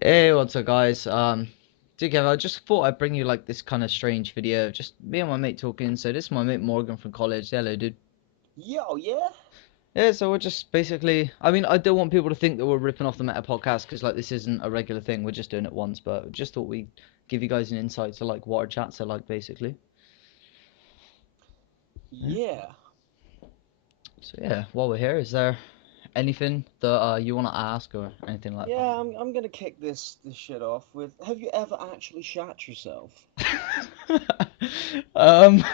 Hey, what's up, guys? TKF, I just thought I'd bring you like this kind of strange video of just me and my mate talking. So this is my mate Morgan from college. Hello, dude. Yo, yeah? Yeah, so we're just basically, I mean, I don't want people to think that we're ripping off the Meta podcast because like this isn't a regular thing. We're just doing it once, but just thought we'd give you guys an insight to like what our chats are like, basically. Yeah. Yeah. So yeah, while we're here, is there anything that you want to ask or anything like Yeah, I'm gonna kick this shit off with, have you ever actually shat yourself? that? Um.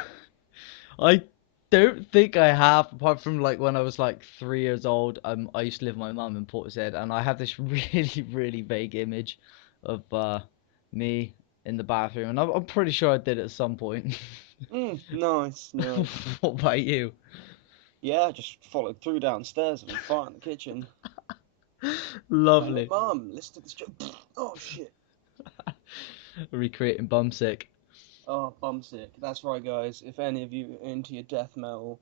I don't think I have, apart from like when I was like 3 years old. I used to live with my mum in Portishead, and I have this really, really vague image of me in the bathroom, and I'm pretty sure I did it at some point. Nice, nice. What about you? Yeah, I just followed through downstairs and fart in the kitchen. Like, hey, Lovely. mum, listen to this joke. Oh, shit. Recreating Bumsick. Oh, Bumsick. That's right, guys. If any of you are into your death metal,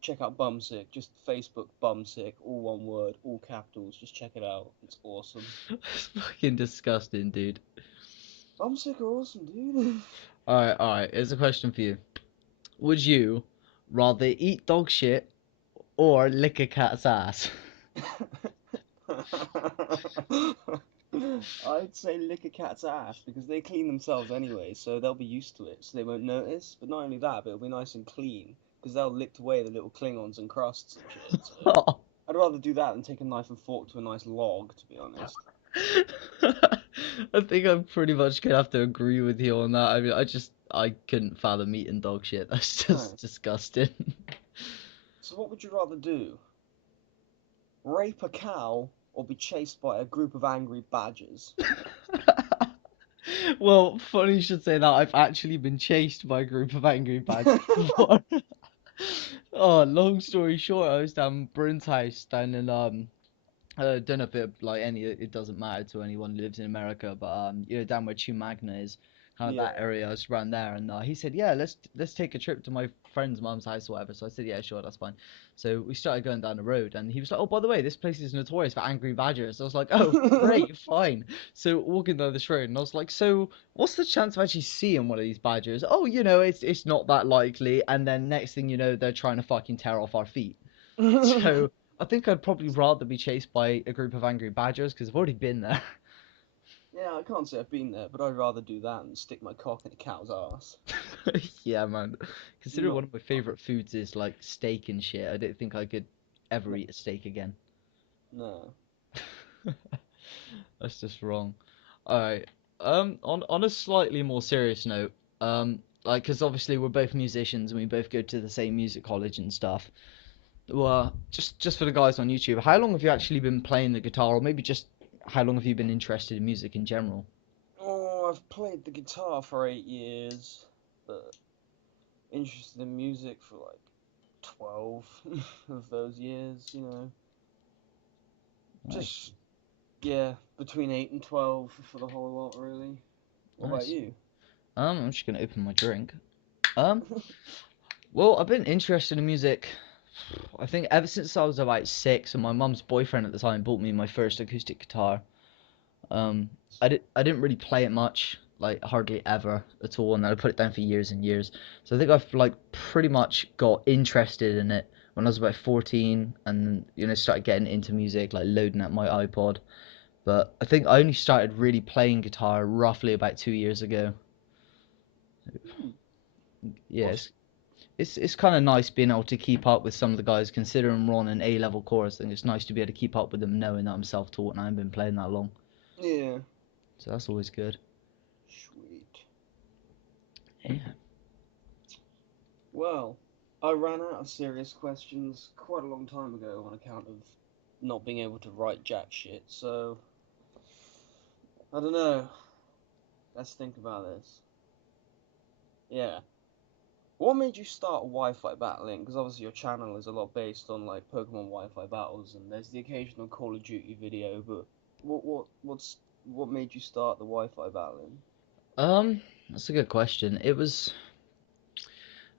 check out Bumsick. Just Facebook Bumsick, all one word, all capitals. Just check it out. It's awesome. It's fucking disgusting, dude. Bumsick are awesome, dude. Alright. Here's a question for you. Would you rather eat dog shit or lick a cat's ass? I'd say lick a cat's ass because they clean themselves anyway, so they'll be used to it, so they won't notice. But not only that, but it'll be nice and clean because they'll lick away the little Klingons and crusts and shit. So I'd rather do that than take a knife and fork to a nice log, to be honest. I think I'm pretty much gonna have to agree with you on that. I mean, I couldn't fathom eating dog shit. That's just No. disgusting. So what would you rather do? Rape a cow or be chased by a group of angry badgers? Well, funny you should say that. I've actually been chased by a group of angry badgers before. Oh, long story short, I was down Bryn's house down in I don't know if it doesn't matter to anyone who lives in America, but down where Magna is, kind of that Yeah. area, it's around there, and he said, yeah, let's take a trip to my friend's mum's house or whatever. So I said, yeah, sure, that's fine. So we started going down the road, and he was like, oh, by the way, this place is notorious for angry badgers. I was like, oh, great, fine. So walking down this road, and I was like, so what's the chance of actually seeing one of these badgers? Oh, it's not that likely. And then next thing you know, they're trying to fucking tear off our feet. So I think I'd probably rather be chased by a group of angry badgers because I've already been there. Yeah, I can't say I've been there, but I'd rather do that than stick my cock in a cow's ass. Yeah, man. Considering Not one of my fun. favorite foods is like steak and shit, I don't think I could ever eat a steak again. No. That's just wrong. All right. On a slightly more serious note, like, because obviously we're both musicians and we both go to the same music college and stuff. Well, just for the guys on YouTube, how long have you actually been playing the guitar, or maybe just how long have you been interested in music in general? Oh, I've played the guitar for 8 years, but interested in music for like 12 of those years. Nice, Just, yeah, between 8 and 12 for the whole lot, really. What about nice. you? I'm just gonna open my drink. Um, well, I've been interested in music, I think ever since I was about 6, and my mum's boyfriend at the time bought me my first acoustic guitar. Um, I didn't really play it much, like hardly ever at all, and then I put it down for years and years. So I think I've like pretty much got interested in it when I was about 14, and started getting into music, like loading up my iPod. But I think I only started really playing guitar roughly about 2 years ago. Hmm. What's Yes, it's kind of nice being able to keep up with some of the guys, considering we're on an A level course. I think it's nice to be able to keep up with them, knowing that I'm self taught and I haven't been playing that long. Yeah. So that's always good. Sweet. Yeah. Well, I ran out of serious questions quite a long time ago on account of not being able to write jack shit, so I don't know. Let's think about this. Yeah. What made you start Wi-Fi battling? Because obviously your channel is a lot based on like Pokemon Wi-Fi battles, and there's the occasional Call of Duty video. But what made you start the Wi-Fi battling? That's a good question. It was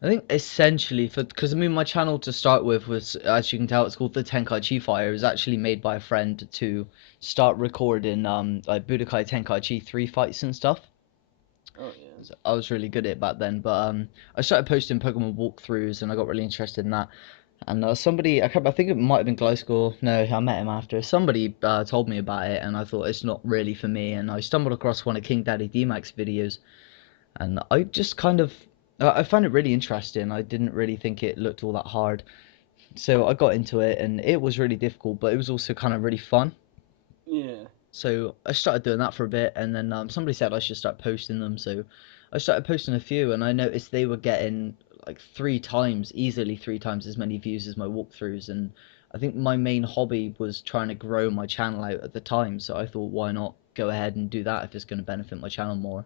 I think essentially because I mean my channel to start with was, as you can tell, it's called the Thetenkaichifighter. It was actually made by a friend to start recording like Budokai Tenkaichi 3 fights and stuff. Oh yeah. So I was really good at it back then, but I started posting Pokemon walkthroughs and I got really interested in that. And somebody, I think it might have been Gliscor. No, I met him after. Somebody told me about it, and I thought it's not really for me. And I stumbled across one of King Daddy D-Mac's videos, and I just kind of, I found it really interesting. I didn't really think it looked all that hard, so I got into it, and it was really difficult, but it was also kind of really fun. Yeah. So I started doing that for a bit, and then somebody said I should start posting them. So I started posting a few, and I noticed they were getting like easily 3 times as many views as my walkthroughs. And I think my main hobby was trying to grow my channel out at the time. So I thought, why not go ahead and do that if it's going to benefit my channel more?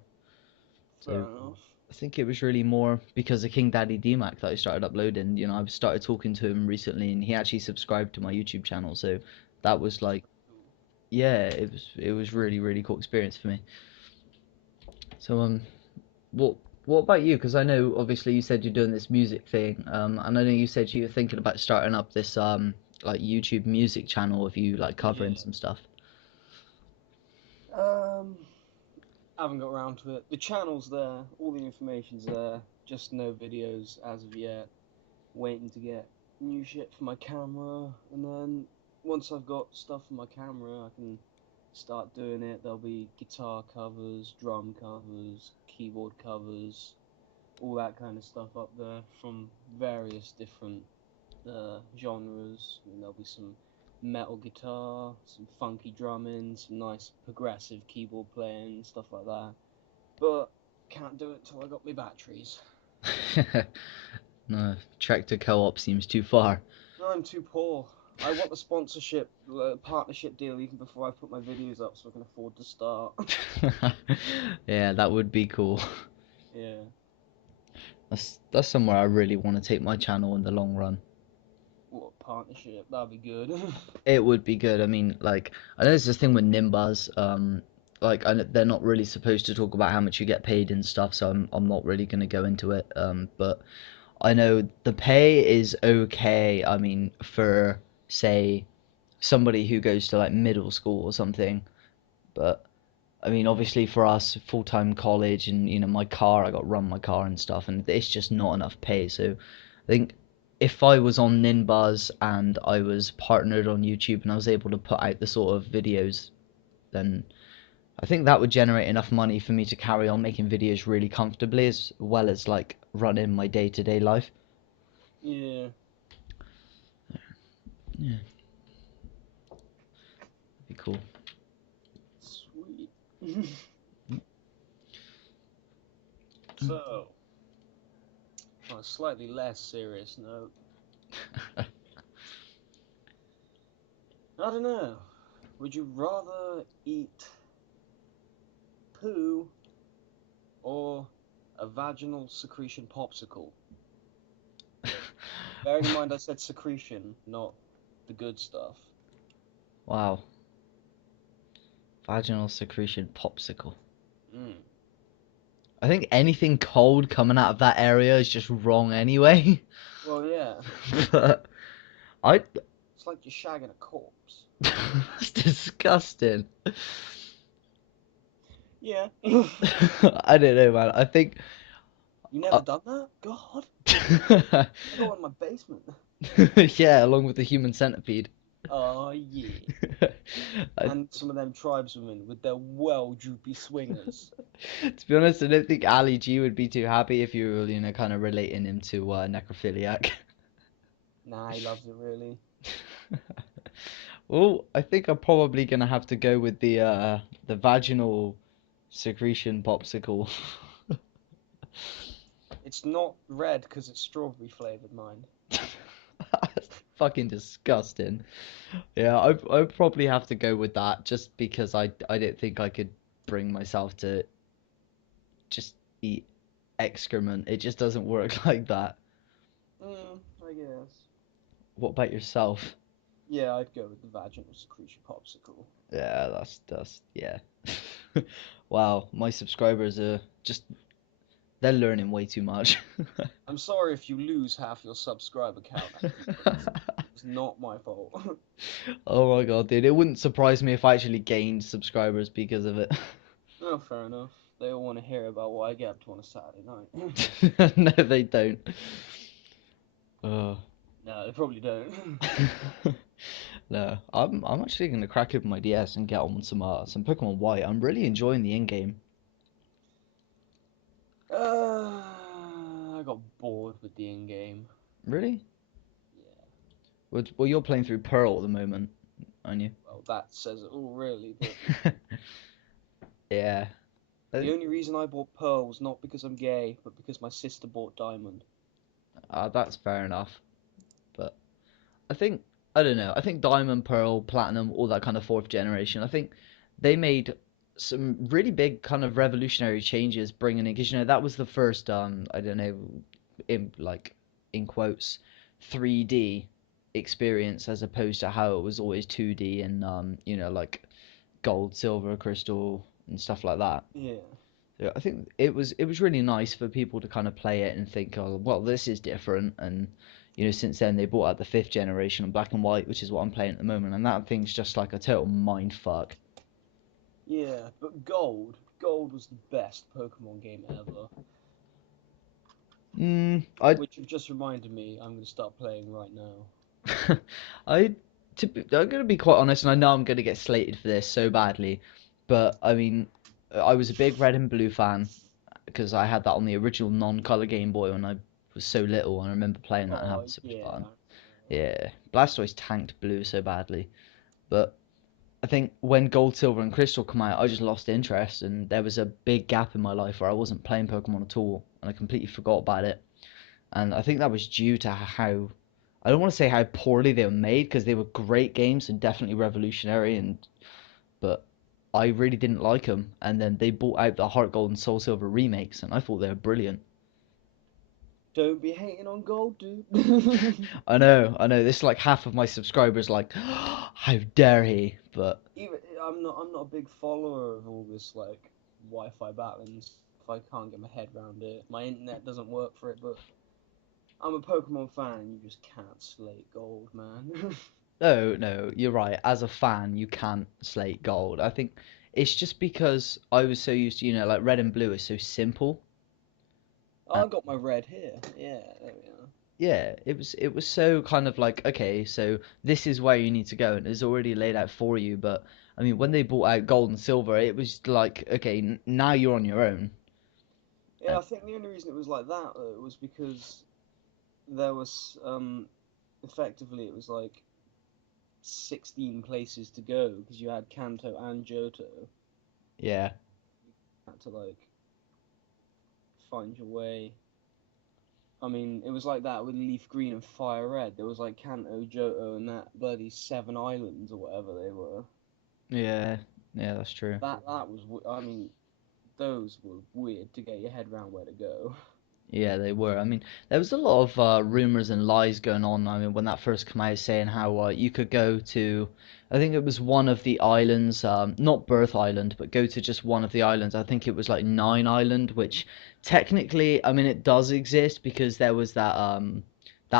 Fair So enough. I think it was really more because of King Daddy DMAC that I started uploading. You know, I started talking to him recently, and he actually subscribed to my YouTube channel. So that was like, yeah, it was really cool experience for me. So what what about you? Because I know obviously you said you're doing this music thing, and I know you said you were thinking about starting up this like YouTube music channel of you like covering Yeah. some stuff. Um, I haven't got around to it. The channel's there, all the information's there, just no videos as of yet. Waiting to get new shit for my camera, and then once I've got stuff for my camera, I can start doing it. There'll be guitar covers, drum covers, keyboard covers, all that kind of stuff up there from various different genres. And there'll be some metal guitar, some funky drumming, some nice progressive keyboard playing, stuff like that. But can't do it till I got my batteries. No, trek to co-op seems too far. No, I'm too poor. I want the sponsorship, partnership deal even before I put my videos up so I can afford to start. Yeah, that would be cool. Yeah. That's somewhere I really want to take my channel in the long run. What partnership? That'd be good. It would be good. I mean, like, I know there's this thing with Nimbus. Like, they're not really supposed to talk about how much you get paid and stuff, so I'm not really gonna go into it. But I know the pay is okay. I mean, for say somebody who goes to like middle school or something. But I mean, obviously for us, full-time college and my car, I got to run my car and stuff, and it's just not enough pay. So I think if I was on Ninbuzz and I was partnered on YouTube and I was able to put out the sort of videos, then I think that would generate enough money for me to carry on making videos really comfortably as well as like running my day-to-day life. Yeah. Yeah, that'd be cool. Sweet. So, on a slightly less serious note, I don't know. Would you rather eat poo or a vaginal secretion popsicle? Bearing in mind I said secretion, not the good stuff. Wow. Vaginal secretion popsicle. Mm. I think anything cold coming out of that area is just wrong anyway. Well, yeah. But I It's like you're shagging a corpse. that's disgusting. Yeah. I don't know, man. I think You uh, never done that? God. I got one in my basement. yeah, along with the human centipede. Oh, yeah. I, And some of them tribeswomen with their well droopy swingers. to be honest, I don't think Ali G would be too happy if you were, kind of relating him to necrophiliac. Nah, he loves it really. Well, I think I'm probably gonna have to go with the vaginal secretion popsicle. It's not red because it's strawberry flavored, mine. That's fucking disgusting. Yeah, I'd probably have to go with that just because I don't think I could bring myself to just eat excrement. It just doesn't work like that. I guess. What about yourself? Yeah, I'd go with the vaginal secretion popsicle. Yeah, that's yeah. Wow, my subscribers are just They're learning way too much. I'm sorry if you lose half your subscriber count. It's not my fault. Oh my god, dude, it wouldn't surprise me if I actually gained subscribers because of it. No, fair enough. They all want to hear about what I get up to on a Saturday night. No, they don't. Oh. No, they probably don't. No, I'm actually gonna crack open my DS and get on some Pokemon White. I'm really enjoying the in-game. I got bored with the in-game. Really? Yeah. Well, you're playing through Pearl at the moment, aren't you? Well, that says it all, really. But Yeah. the only reason I bought Pearl was not because I'm gay, but because my sister bought Diamond. That's fair enough. But I don't know. I think Diamond, Pearl, Platinum, all that kind of fourth generation. I think they made some really big kind of revolutionary changes bringing in, because that was the first I don't know, in quotes, 3D experience as opposed to how it was always 2D and like gold, silver, crystal and stuff like that. Yeah. So I think it was really nice for people to kind of play it and think, oh well, this is different. And since then they brought out the fifth generation of Black and White, which is what I'm playing at the moment, and that thing's just like a total mind fuck. Yeah, but Gold was the best Pokemon game ever. Which you've just reminded me, I'm going to start playing right now. I'm gonna be quite honest, and I know I'm gonna get slated for this so badly, but I mean, I was a big Red and Blue fan because I had that on the original non-color Game Boy when I was so little, and I remember playing that and having so much fun. Yeah, Blastoise tanked Blue so badly, but I think when Gold, Silver, and Crystal come out, I just lost interest, and there was a big gap in my life where I wasn't playing Pokemon at all, and I completely forgot about it. And I think that was due to how, I don't want to say how poorly they were made, because they were great games and definitely revolutionary, but I really didn't like them. And then they brought out the Heart Gold and Soul Silver remakes, and I thought they were brilliant. Don't be hating on Gold, dude. I know. This is like half of my subscribers like, how dare he? But Even I'm not a big follower of all this like Wi-Fi battling. If I can't get my head around it, my internet doesn't work for it. But I'm a Pokemon fan, and you just can't slate Gold, man. no, you're right. As a fan, you can't slate Gold. I think it's just because I was so used to, like Red and Blue is so simple. I got my red here. Yeah, there we are. Yeah, it was so kind of like, okay, so this is where you need to go, and it's already laid out for you. But I mean, when they brought out Gold and Silver, it was like, okay, now you're on your own. Yeah, I think the only reason it was like that was because there was effectively it was like 16 places to go because you had Kanto and Johto. Yeah. You had to like find your way. I mean, it was like that with Leaf Green and Fire Red. There was like Kanto, Johto, and that bloody 7 islands or whatever they were. Yeah, that's true. That was, I mean, those were weird to get your head around where to go. Yeah, they were. I mean, there was a lot of rumors and lies going on. I mean, when that first came out, saying how you could go to, I think it was one of the islands, not Birth Island, but go to just one of the islands. I think it was like Nine Island, which technically, I mean, it does exist because there was that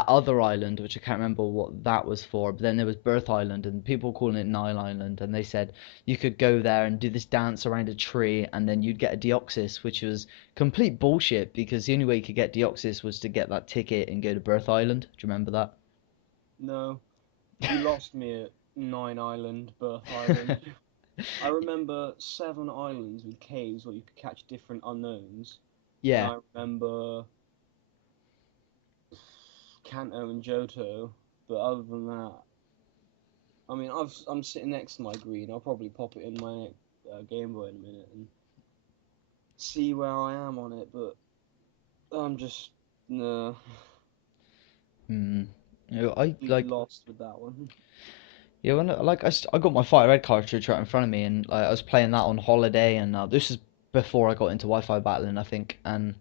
other island, which I can't remember what that was for. But then there was Birth Island, and people calling it Nile Island, and they said you could go there and do this dance around a tree, and then you'd get a Deoxys, which was complete bullshit because the only way you could get Deoxys was to get that ticket and go to Birth Island. Do you remember that? No, you lost me at Nine Island, Birth Island. I remember 7 islands with caves where you could catch different unknowns. Yeah. And I remember Kanto and Johto, but other than that, I mean, I'm sitting next to my green. I'll probably pop it in my Game Boy in a minute and see where I am on it, but I'm just no. I like. Lost with that one. Yeah, I got my Fire Red cartridge right in front of me, and I was playing that on holiday, and this is before I got into Wi-Fi battling, I think, and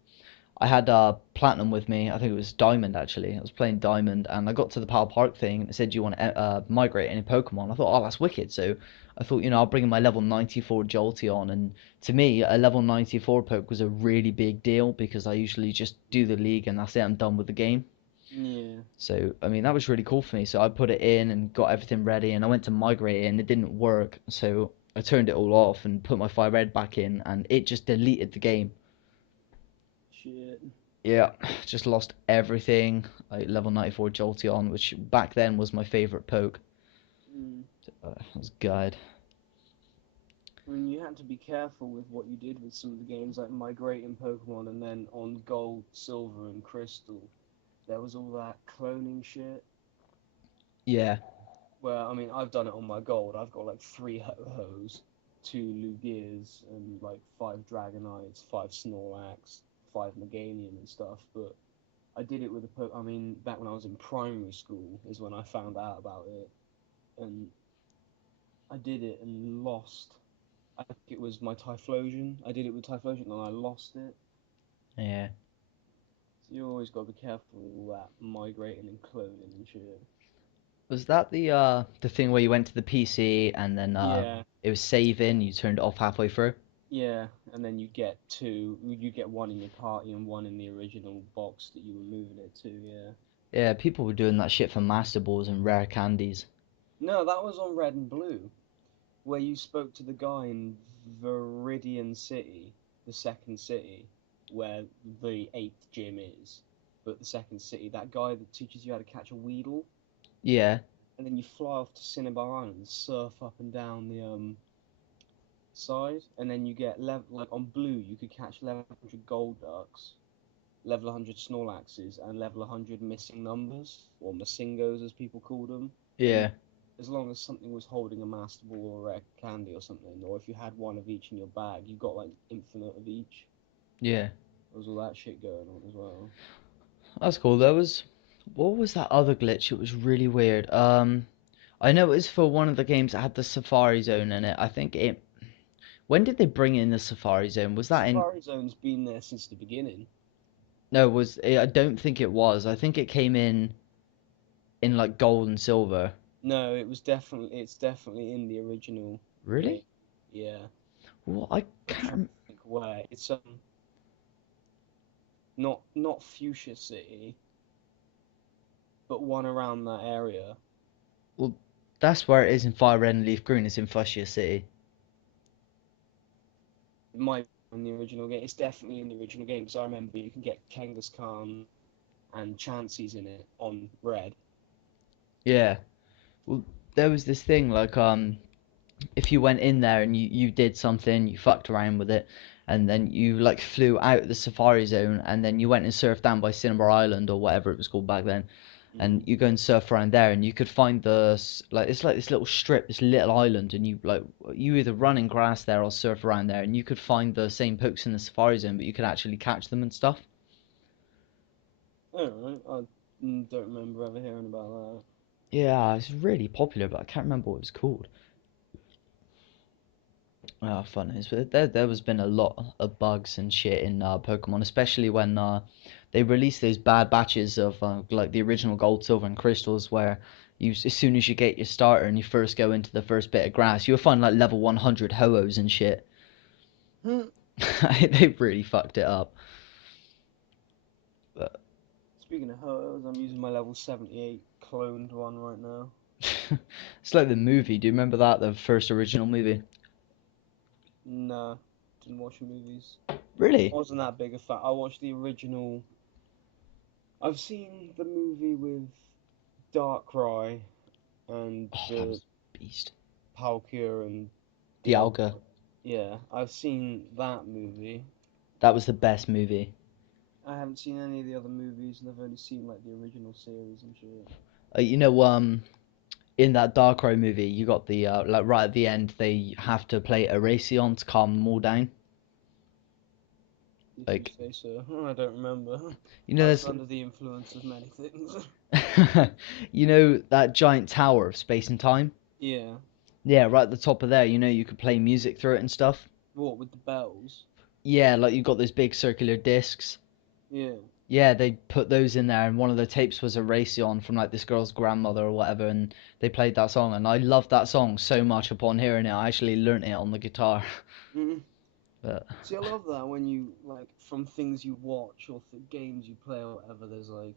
I had Platinum with me. I think it was Diamond actually. I was playing Diamond, and I got to the Power Park thing, and it said, "Do you want to migrate any Pokemon?" I thought, "Oh, that's wicked!" So I thought, I'll bring my level 94 Jolteon, and to me, a level 94 poke was a really big deal because I usually just do the league and that's it, I'm done with the game. Yeah. So, I mean, that was really cool for me. So I put it in and got everything ready, and I went to migrate it, and it didn't work. So I turned it all off and put my Fire Red back in, and it just deleted the game. Shit. Yeah, just lost everything. Like level 94 Jolteon, which back then was my favorite poke. Mm. It was good. I mean, you had to be careful with what you did with some of the games, like migrating Pokemon, and then on Gold, Silver, and Crystal, there was all that cloning shit. Yeah, Well, I mean, I've done it on my Gold. I've got like 3 Ho-Hos, 2 Lugias, and like 5 Dragonites, 5 Snorlax, 5 Meganium and stuff. But I did it with I mean, back when I was in primary school is when I found out about it, and I did it and lost. I think it was my Typhlosion. I did it with Typhlosion and I lost it. yeah. So you always got to be careful with all that migrating and cloning and shit. Was that the thing where you went to the PC and then Yeah, it was saving, you turned it off halfway through? yeah, and then you get one in your party and one in the original box that you were moving it to, yeah. Yeah, people were doing that shit for Master Balls and rare candies. No, that was on Red and Blue, where you spoke to the guy in Viridian City, the second city, where the 8th gym is. But the second city, that guy that teaches you how to catch a Weedle, Yeah, and then you fly off to Cinnabar Island and surf up and down the side, and then you get like on Blue, you could catch level 100 Gold Ducks, level 100 Snorlaxes, and level 100 missing numbers, or Masingos as people call them. And yeah, as long as something was holding a Master Ball or a rare candy or something, or if you had one of each in your bag, you got like infinite of each. yeah. There was all that shit going on as well. That's cool. What was that other glitch? It was really weird. I know it was for one of the games that had the Safari Zone in it. When did they bring in the Safari Zone? Was that in? Safari Zone's been there since the beginning. No, I don't think it was. I think it came in like gold and silver. No, it's definitely in the original game. Really? Yeah. Well, I I'm trying can't. to think where. It's not Fuchsia City, but one around that area. Well, that's where it is in Fire Red and Leaf Green. It's in Fuchsia City. It might be in the original game. It's definitely in the original game because I remember you can get Kangaskhan and Chansey's in it on Red. Yeah. Well, there was this thing like if you went in there and you did something, you fucked around with it, and then you like flew out of the Safari Zone, and then you went and surfed down by Cinnabar Island or whatever it was called back then, and you go and surf around there, and you could find like it's like this little strip, this little island, and you either run in grass there or surf around there, and you could find the same pokes in the Safari Zone, but you could actually catch them and stuff. Alright, I don't remember ever hearing about that. Yeah, it's really popular, but I can't remember what it was called. Oh, fun is, but there was been a lot of bugs and shit in Pokemon, especially when they released those bad batches of like the original Gold, Silver, and Crystals, where as soon as you get your starter and you first go into the first bit of grass, you'll find like level 100 Ho-Ohs and shit. They really fucked it up. But Speaking of Ho-Ohs, I'm using my level 78 cloned one right now. it's like the movie. Do you remember that, the first original movie? Nah, didn't watch the movies. Really? Wasn't that big a fan. I watched the original. I've seen the movie with Darkrai and Oh, that the was beast. Palkia and Dialga. Yeah, I've seen that movie. That was the best movie. I haven't seen any of the other movies, and I've only seen like the original series and shit. In that Darkrai movie, you got the like right at the end, they have to play Erasion to calm them all down. If Like, you say so. I don't remember. you know, I was there's under the influence of many things. you know that giant tower of space and time. Yeah. Yeah, right at the top of there. You could play music through it and stuff. What with the bells? Yeah, like you got those big circular discs. Yeah. Yeah, they put those in there, and one of the tapes was a Raytheon from like this girl's grandmother or whatever, and they played that song, and I loved that song so much. Upon hearing it, I actually learnt it on the guitar. Mm. But See, I love that when you like from things you watch or games you play or whatever. There's like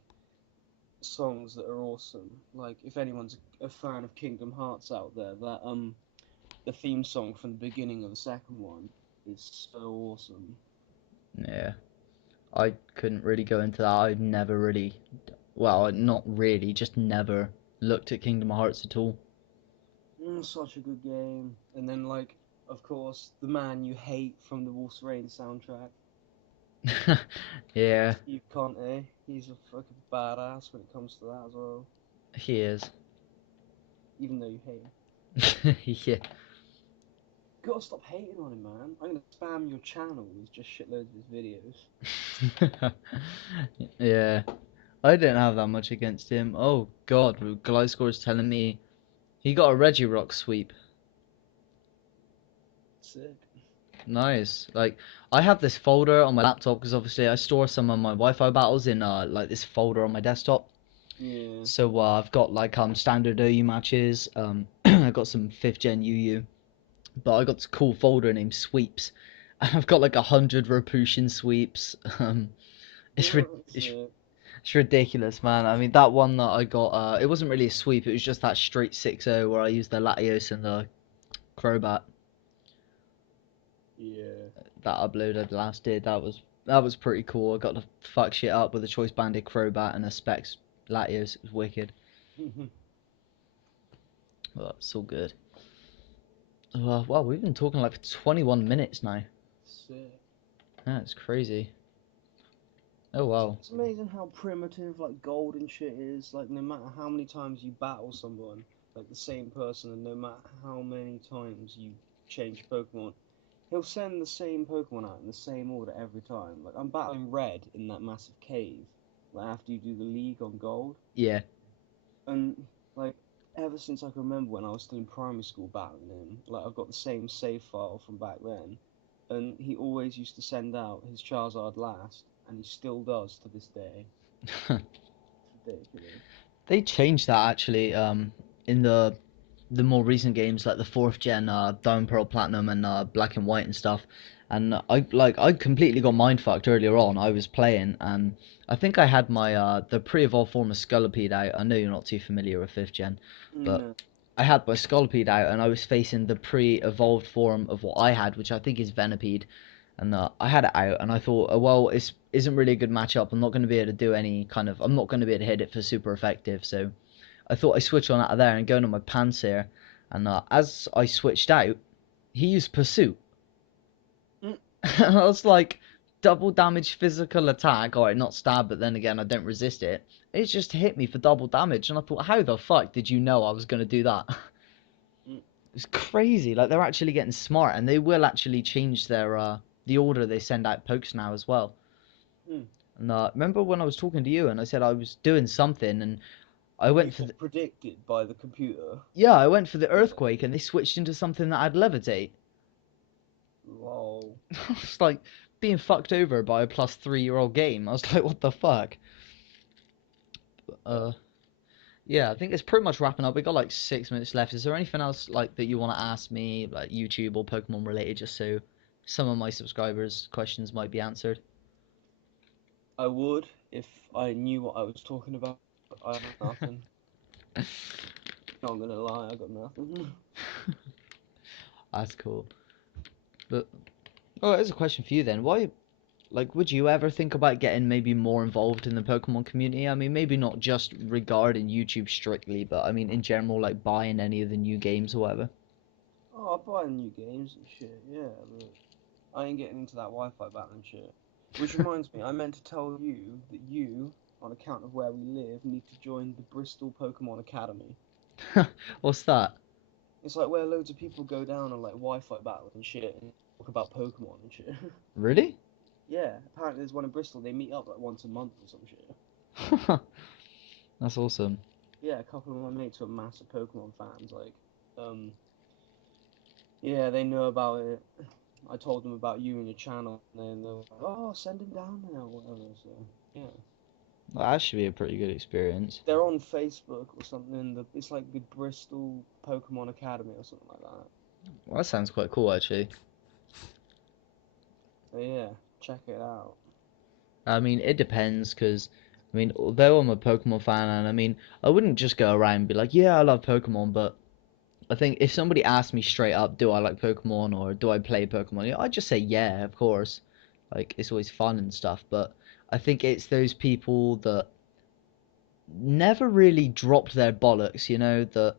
songs that are awesome. Like if anyone's a fan of Kingdom Hearts out there, that the theme song from the beginning of the second one is so awesome. yeah, I couldn't really go into that. I've never really, well, not really, just never looked at Kingdom Hearts at all. Such a good game. And then like, of course, the man you hate from the Wolf's Rain soundtrack, Yeah, Steve Conte. He's a fucking badass when it comes to that as well. he is. Even though you hate him. Yeah. Gotta stop hating on him, man. I'm gonna spam your channel with just shitloads of his videos. Yeah, I didn't have that much against him. Oh God, Gliscor's telling me he got a Regirock sweep. Sick. Nice. Like I have this folder on my laptop because obviously I store some of my Wi-Fi battles in like this folder on my desktop. Yeah. So I've got like standard OU matches. I got some 5th gen UU, but I got this cool folder named Sweeps, and I've got like 100 Rapushin sweeps. It's ri- That's it's sick. It's ridiculous, man. I mean, that one that I got, it wasn't really a sweep. It was just that straight 6-0 where I used the Latios and the Crobat Yeah. that I uploaded last year. That was pretty cool. I got to fuck shit up with a Choice Banded Crobat and a Specs Latios. It was wicked. Well, it's all good. Wow, we've been talking like for 21 minutes now. Sick. Yeah, it's crazy. Oh wow. It's amazing how primitive like gold and shit is. Like no matter how many times you battle someone, like the same person, and no matter how many times you change Pokemon, he'll send the same Pokemon out in the same order every time. Like I'm battling Red in that massive cave, like after you do the League on Gold, Yeah. and like ever since I can remember when I was still in primary school battling him, like I've got the same save file from back then, and he always used to send out his Charizard last, and he still does to this day. It's ridiculous. They changed that actually in the more recent games like the 4th gen Diamond Pearl Platinum and Black and White and stuff. And I completely got mind fucked earlier on. I was playing and I think I had my the pre-evolved form of Scolipede out. I know you're not too familiar with 5th gen, but No. I had my Scolipede out and I was facing the pre-evolved form of what I had, which I think is Venipede. And I had it out, and I thought, oh, well, it isn't really a good matchup. I'm not going to be able to do any kind of. I'm not going to be able to hit it for super effective. So I thought I switch on out of there and go into my Pansear. And as I switched out, he used Pursuit. Mm. And I was like, double damage physical attack. Alright, not stab, but then again, I don't resist it. It just hit me for double damage. And I thought, how the fuck did you know I was going to do that? Mm. It's crazy. Like, they're actually getting smart, and they will actually change their the order they send out pokes now as well. Mm. And remember when I was talking to you and I said I was doing something and I went for Got predicted by the computer. I went for the earthquake and they switched into something that had levitate. Lol. It's like being fucked over by a +3-year-old game. I was like, what the fuck? Yeah, I think it's pretty much wrapping up. We got like 6 minutes left. Is there anything else like that you want to ask me, like YouTube or Pokemon related, just so some of my subscribers' questions might be answered? I would if I knew what I was talking about. But I have nothing. Not gonna lie, I got nothing. That's cool. But here's a question for you then. Why, like, would you ever think about getting maybe more involved in the Pokemon community? I mean, maybe not just regarding YouTube strictly, but I mean in general, like buying any of the new games or whatever. Oh, I buy new games and shit, yeah, but I ain't getting into that Wi-Fi battling shit. Which reminds me, I meant to tell you that you, on account of where we live, need to join the Bristol Pokemon Academy. What's that? It's like where loads of people go down and like Wi-Fi battle and shit and talk about Pokemon and shit. Really? Yeah, apparently there's one in Bristol. They meet up like once a month or some shit. That's awesome. Yeah, a couple of my mates who are massive Pokemon fans, like, yeah, they know about it. I told them about you and your channel, and then they were like, "Oh, send him down there or whatever." So yeah, Well, that should be a pretty good experience. they're on Facebook or something. It's like the Bristol Pokemon Academy or something like that. Well, that sounds quite cool, actually. So yeah, check it out. I mean, it depends, because, I mean, although I'm a Pokemon fan, and I mean, I wouldn't just go around and be like, yeah, I love Pokemon, but I think if somebody asked me straight up, do I like Pokemon, or do I play Pokemon, yeah, I'd just say, yeah, of course. Like, it's always fun and stuff, but I think it's those people that never really dropped their bollocks, that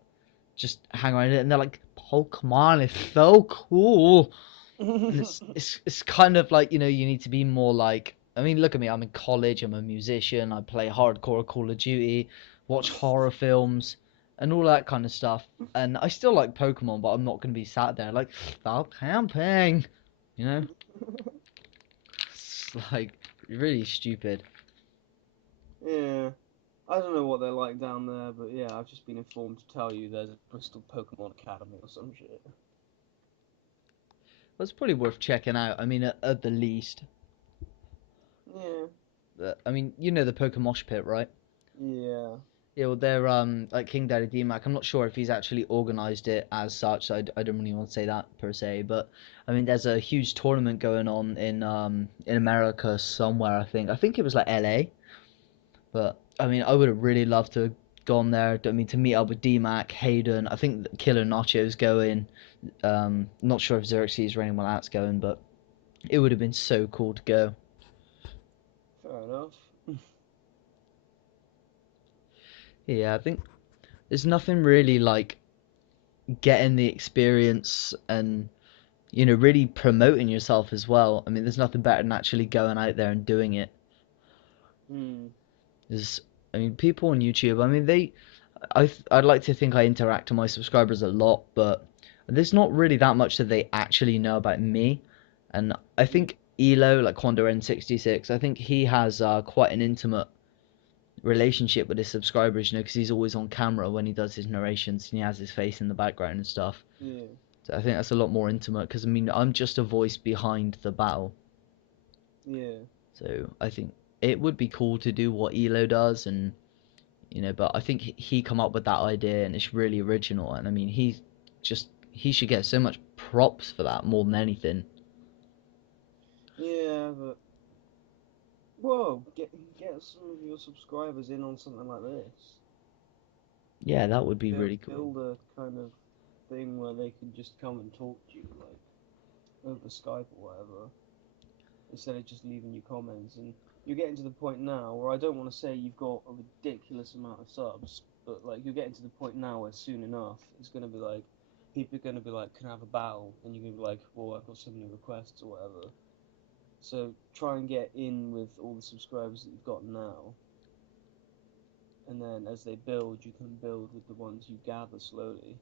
just hang around it, and they're like, Pokemon is so cool. And it's kind of like, you need to be more like, I mean, look at me, I'm in college, I'm a musician, I play hardcore Call of Duty, watch horror films, and all that kind of stuff. And I still like Pokemon, but I'm not going to be sat there like, stop camping, you know? It's like really stupid. Yeah. I don't know what they're like down there, but yeah, I've just been informed to tell you there's a Bristol Pokemon Academy or some shit. Well, it's probably worth checking out. I mean, at the least. Yeah. I mean, you know the Pokemosh Pit, right? Yeah. Yeah, well, they're like King Daddy D-Mac. I'm not sure if he's actually organised it as such. So I don't really want to say that per se, but I mean, there's a huge tournament going on in America somewhere. I think it was like LA, but I mean, I would have really loved to have gone there. I mean, to meet up with D-Mac, Hayden. I think Killer Nacho's going. Not sure if Xerxes or anyone else going, but it would have been so cool to go. Fair enough. Yeah, I think there's nothing really like getting the experience and really promoting yourself as well. I mean, there's nothing better than actually going out there and doing it. Hmm. There's, I mean, people on YouTube. I mean, I'd like to think I interact with my subscribers a lot, but there's not really that much that they actually know about me. And I think Elo, like Quando N66, I think he has quite an intimate relationship with his subscribers, because he's always on camera when he does his narrations and he has his face in the background and stuff. Yeah. So I think that's a lot more intimate, because I mean, I'm just a voice behind the battle. Yeah. So I think it would be cool to do what Elo does, and but I think he come up with that idea and it's really original, and I mean, he should get so much props for that more than anything. Yeah, but whoa, get some of your subscribers in on something like this. Yeah, that would be Build, really cool. build a kind of thing where they can just come and talk to you, like over Skype or whatever, instead of just leaving you comments. And you're getting to the point now where I don't want to say you've got a ridiculous amount of subs, but like you're getting to the point now where soon enough it's gonna be like people are gonna be like, "Can I have a battle?" And you're gonna be like, "Well, I've got so many requests or whatever." So try and get in with all the subscribers that you've got now, and then as they build, you can build with the ones you gather slowly.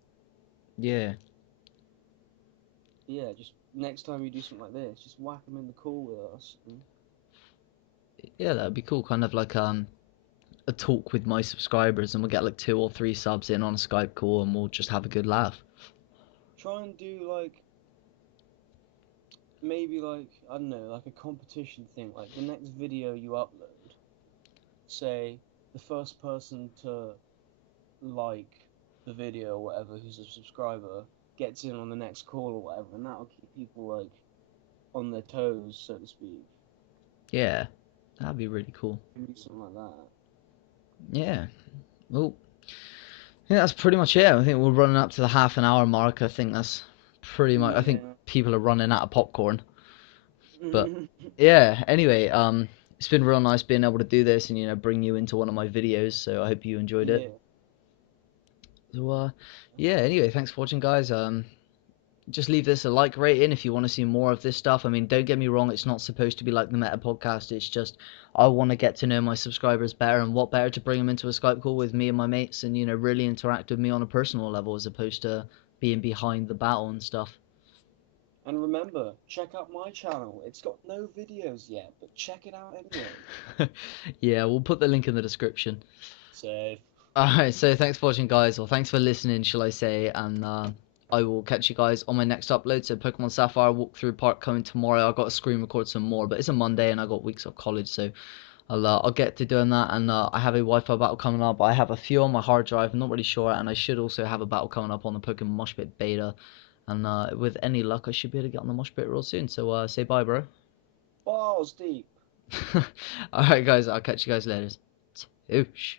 Yeah. Yeah, just next time you do something like this, just whack them in the call with us. Yeah, that'd be cool. Kind of like a talk with my subscribers, and we'll get like 2 or 3 subs in on a Skype call, and we'll just have a good laugh. Try and do like maybe like I don't know, like a competition thing. Like the next video you upload, say the first person to like the video or whatever who's a subscriber gets in on the next call or whatever, and that'll keep people like on their toes, so to speak. Yeah, that'd be really cool. Maybe something like that. Yeah. Well, I think that's pretty much it. I think we're running up to the half an hour mark. I think that's pretty much. I think people are running out of popcorn. But yeah. Anyway, it's been real nice being able to do this and bring you into one of my videos. So I hope you enjoyed it. So yeah. Anyway, thanks for watching, guys. Just leave this a like rating if you want to see more of this stuff. I mean, don't get me wrong, it's not supposed to be like the Meta podcast. It's just I want to get to know my subscribers better, and what better to bring them into a Skype call with me and my mates and really interact with me on a personal level as opposed to being behind the battle and stuff. And remember, check out my channel. It's got no videos yet, but check it out anyway. Yeah, we'll put the link in the description. Safe. Alright, so thanks for watching, guys, or thanks for listening, shall I say, and I will catch you guys on my next upload. So Pokemon Sapphire walkthrough part coming tomorrow. I got to screen record some more, but it's a Monday and I got weeks of college, so I'll get to doing that. And I have a Wi-Fi battle coming up. I have a few on my hard drive. I'm not really sure, and I should also have a battle coming up on the Pokemon Moshpit beta. And with any luck, I should be able to get on the Moshpit real soon. So say bye, bro. Balls deep. Alright, guys. I'll catch you guys later. Toosh.